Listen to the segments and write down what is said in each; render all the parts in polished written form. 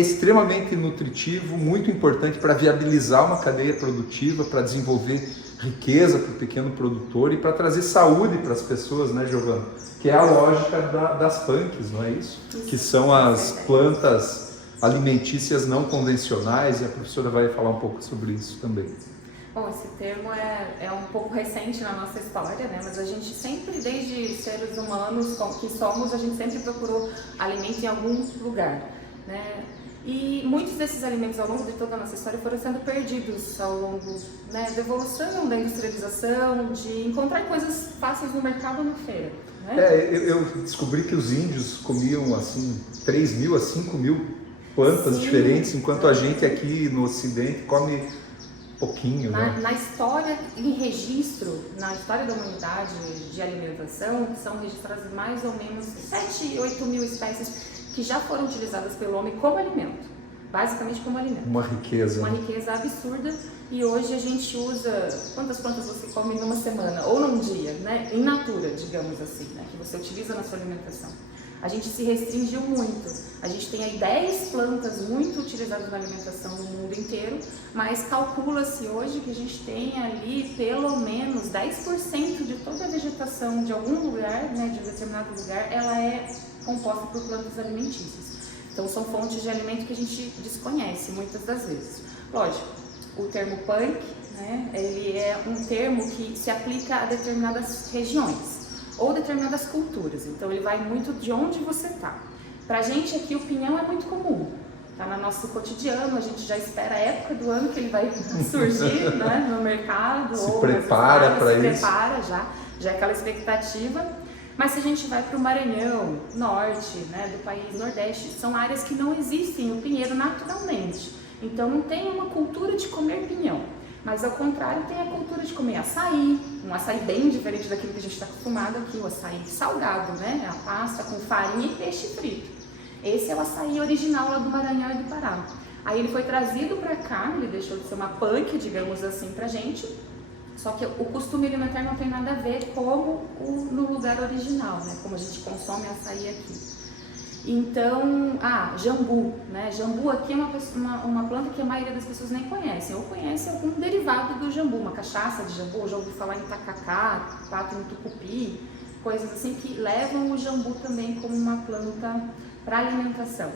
extremamente nutritivo, muito importante para viabilizar uma cadeia produtiva, para desenvolver riqueza para o pequeno produtor e para trazer saúde para as pessoas, né, Giovana? Que é a lógica das punks, não é isso? Que são as plantas alimentícias não convencionais, e a professora vai falar um pouco sobre isso também. Bom, esse termo é um pouco recente na nossa história, né? Mas a gente sempre, desde seres humanos que somos, a gente sempre procurou alimento em algum lugar, né? E muitos desses alimentos ao longo de toda a nossa história foram sendo perdidos ao longo, né, da evolução, da industrialização, de encontrar coisas fáceis no mercado ou na feira. Né? Eu descobri que os índios comiam assim 3.000 a 5.000 plantas diferentes, enquanto a gente aqui no Ocidente come pouquinho, né? Na história, em registro, na história da humanidade de alimentação, são registradas mais ou menos 7, 8 mil espécies que já foram utilizadas pelo homem como alimento, basicamente como alimento. Uma riqueza. Uma riqueza absurda, e hoje a gente usa, quantas plantas você come numa semana, ou num dia, né? In natura, digamos assim, né? Que você utiliza na sua alimentação. A gente se restringiu muito, a gente tem aí 10 plantas muito utilizadas na alimentação no mundo inteiro, mas calcula-se hoje que a gente tem ali pelo menos 10% de toda a vegetação de algum lugar, né, de um determinado lugar, ela é composta por plantas alimentícias. Então são fontes de alimento que a gente desconhece muitas das vezes. Lógico, o termo punk, né, ele é um termo que se aplica a determinadas regiões ou determinadas culturas, então ele vai muito de onde você está. Pra gente aqui o pinhão é muito comum, tá no nosso cotidiano, a gente já espera a época do ano que ele vai surgir, né, no mercado, se ou prepara para isso. Se prepara já é aquela expectativa. Mas se a gente vai para o Maranhão, norte, né, do país, nordeste, são áreas que não existem o pinheiro naturalmente, então não tem uma cultura de comer pinhão. Mas ao contrário, tem a cultura de comer açaí, um açaí bem diferente daquilo que a gente está acostumado aqui, o açaí salgado, né? A pasta com farinha e peixe frito. Esse é o açaí original lá do Maranhão e do Pará. Aí ele foi trazido para cá, ele deixou de ser uma punk, digamos assim, pra gente, só que o costume alimentar não tem nada a ver como no lugar original, né? Como a gente consome açaí aqui. Então, jambu, né? Jambu aqui é uma planta que a maioria das pessoas nem conhecem, ou conhece algum derivado do jambu, uma cachaça de jambu, já ouvi falar em tacacá, pato no tucupi, coisas assim que levam o jambu também como uma planta para alimentação.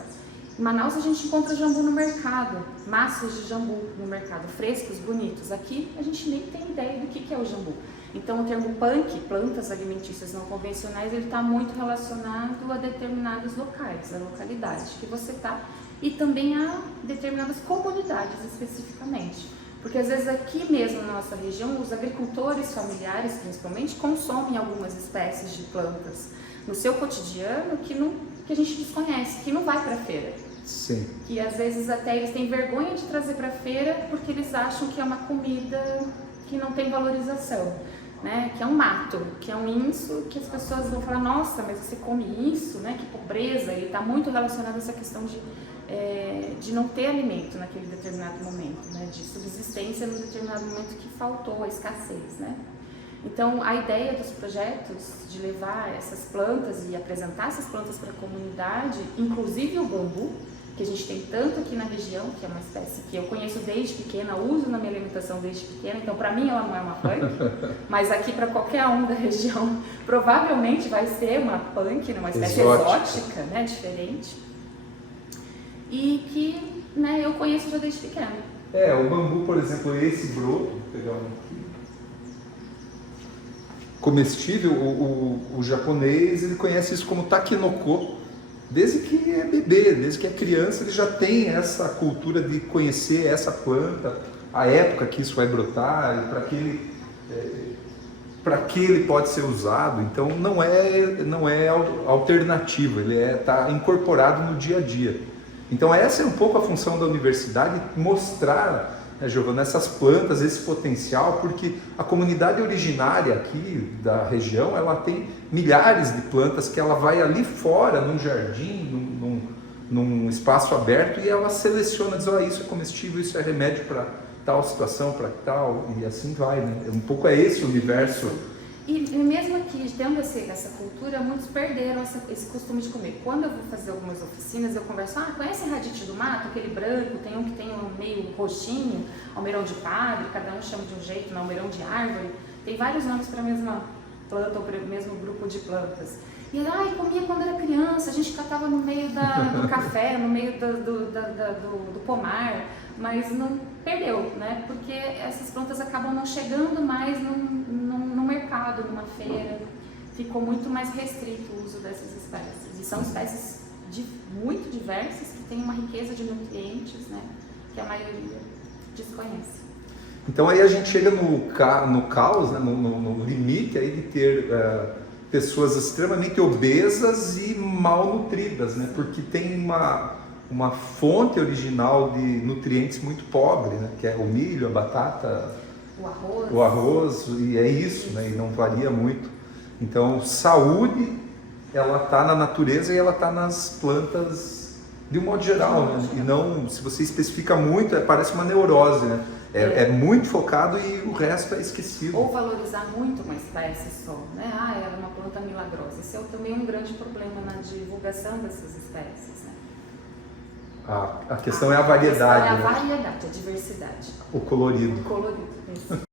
Em Manaus a gente encontra jambu no mercado, maços de jambu no mercado, frescos, bonitos. Aqui a gente nem tem ideia do que é o jambu. Então o termo punk, plantas alimentícias não convencionais, ele está muito relacionado a determinados locais, a localidade que você está, e também a determinadas comunidades especificamente. Porque às vezes aqui mesmo na nossa região, os agricultores familiares principalmente consomem algumas espécies de plantas no seu cotidiano que a gente desconhece, que não vai para a feira. Sim. Que às vezes até eles têm vergonha de trazer para a feira porque eles acham que é uma comida que não tem valorização, né? Que é um mato, que é um inso, que as pessoas vão falar, nossa, mas você come isso, né? Que pobreza. Ele está muito relacionado a essa questão de não ter alimento naquele determinado momento, né? De subsistência no determinado momento que faltou, a escassez, né? Então, a ideia dos projetos de levar essas plantas e apresentar essas plantas para a comunidade, inclusive o bambu, que a gente tem tanto aqui na região, que é uma espécie que eu conheço desde pequena, uso na minha alimentação desde pequena, então para mim ela não é uma punk, mas aqui para qualquer um da região provavelmente vai ser uma punk, uma espécie exótica, né, diferente, e que, né, eu conheço já desde pequena. O bambu, por exemplo, esse broto, vou pegar um aqui, comestível, o japonês, ele conhece isso como takenoko. Desde que é bebê, desde que é criança, ele já tem essa cultura de conhecer essa planta, a época que isso vai brotar, e para que ele pode ser usado. Então não é alternativo, ele está incorporado no dia a dia. Então essa é um pouco a função da universidade, mostrar, né, Giovana, essas plantas, esse potencial, porque a comunidade originária aqui da região, ela tem milhares de plantas que ela vai ali fora, num jardim, num espaço aberto, e ela seleciona, diz, isso é comestível, isso é remédio para tal situação, para tal, e assim vai, né? Um pouco é esse o universo E mesmo aqui, tendo essa cultura, muitos perderam esse costume de comer. Quando eu vou fazer algumas oficinas, eu converso, conhece radite do mato, aquele branco, tem um que tem um meio roxinho, almeirão de padre, cada um chama de um jeito, não, almeirão de árvore. Tem vários nomes para a mesma planta ou para o mesmo grupo de plantas. E ela, comia quando era criança, a gente catava no meio do café, no meio do pomar, mas não perdeu, né? Porque essas plantas acabam não chegando mais no mercado, numa feira. Ficou muito mais restrito o uso dessas espécies. E são espécies muito diversas, que têm uma riqueza de nutrientes, né? Que a maioria desconhece. Então aí a gente chega no caos, né? no limite aí de ter pessoas extremamente obesas e mal nutridas, né? Porque tem uma fonte original de nutrientes muito pobre, né? Que é o milho, a batata, o arroz, e é isso, né? E não varia muito. Então, saúde, ela está na natureza e ela está nas plantas de um modo geral, né? E não, se você especifica muito, parece uma neurose, né? É muito focado e o resto é esquecido. Ou valorizar muito uma espécie só, né? Ela é uma planta milagrosa. Esse é também um grande problema na divulgação dessas espécies, né? A questão é a variedade. A questão é a né? variedade, a diversidade. O colorido. O colorido, isso.